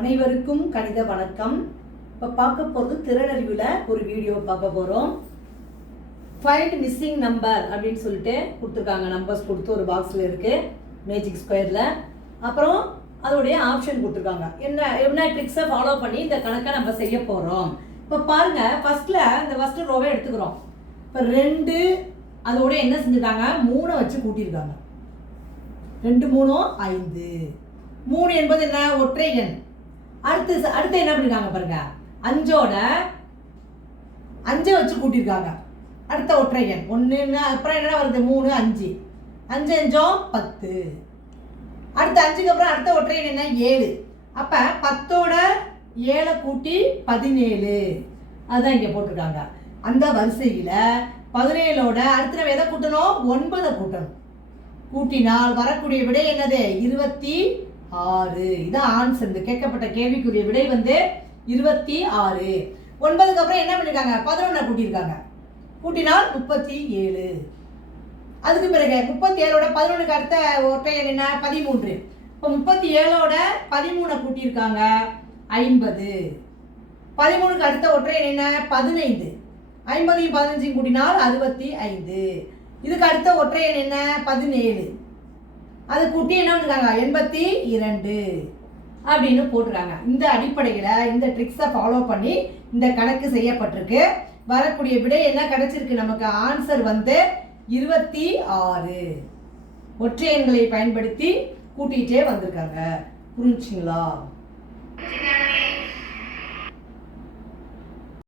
அனைவருக்கும் கணித வணக்கம். இப்போ பார்க்க போகிறது திறனறிவில் ஒரு வீடியோ பார்க்க போகிறோம். ஃபைண்ட் மிஸ்ஸிங் நம்பர் அப்படின்னு சொல்லிட்டு கொடுத்துருக்காங்க. நம்பர்ஸ் கொடுத்து ஒரு பாக்ஸில் இருக்குது மேஜிக் ஸ்கொயரில். அப்புறம் அதோடைய ஆப்ஷன் கொடுத்துருக்காங்க. என்ன ட்ரிக்ஸை ஃபாலோ பண்ணி இந்த கணக்கை நம்ம செய்ய போகிறோம். இப்போ பாருங்கள், ஃபஸ்ட்டு ரோவை எடுத்துக்கிறோம். இப்போ 2 அதோட என்ன செஞ்சுருக்காங்க, 3 வச்சு கூட்டியிருக்காங்க. 2 3 5. 3 என்பது என்ன, ஒற்றை எண். அடுத்து என்ன பண்ணிருக்காங்க பாருங்க, 5ஓட 5 வச்சு கூட்டியிருக்காங்க. அடுத்த ஒற்றை எண் 1. அப்புறம் என்ன வருது, 3 5 5 5 10. அடுத்த 5க்கு அப்புறம் அடுத்த ஒற்றை எண் என்ன, 7. அப்போ 10ஓட 7 கூட்டி 17. அதுதான் இங்கே போட்டிருக்காங்க. அந்த வரிசையில் 17ஓட அடுத்த நம்ம எதை கூட்டணும், 9 கூட்டணும். கூட்டினால் வரக்கூடிய விடை என்னது, 26. இதான் ஆன்சர். இந்த கேட்கப்பட்ட கேள்விக்குரிய விடை வந்து 26. 9க்கு அப்புறம் என்ன பண்ணிருக்காங்க, 11 கூட்டியிருக்காங்க. கூட்டினால் 37. அதுக்கு பிறகு 37ஓட 11க்கு அடுத்த ஒற்றை எண் என்ன, 13. இப்போ 37ஓட 13 கூட்டியிருக்காங்க, 50. 13க்கு அடுத்த ஒற்றை எண் என்ன, 15. 50 15 கூட்டினால் 65. இதுக்கு அடுத்த ஒற்றை எண் என்ன, 17. அது கூட்டி என்ன பண்ணிருக்காங்க, 82 அப்படின்னு போட்டுருக்காங்க. இந்த அடிப்படையில் இந்த ட்ரிக்ஸை ஃபாலோ பண்ணி இந்த கணக்கு செய்யப்பட்டிருக்கு. வரக்கூடிய விடை என்ன கிடைச்சிருக்கு, நமக்கு ஆன்சர் வந்து 26. ஒற்றை எண்களை பயன்படுத்தி கூட்டிகிட்டே வந்திருக்காங்க. புரிஞ்சுங்களா?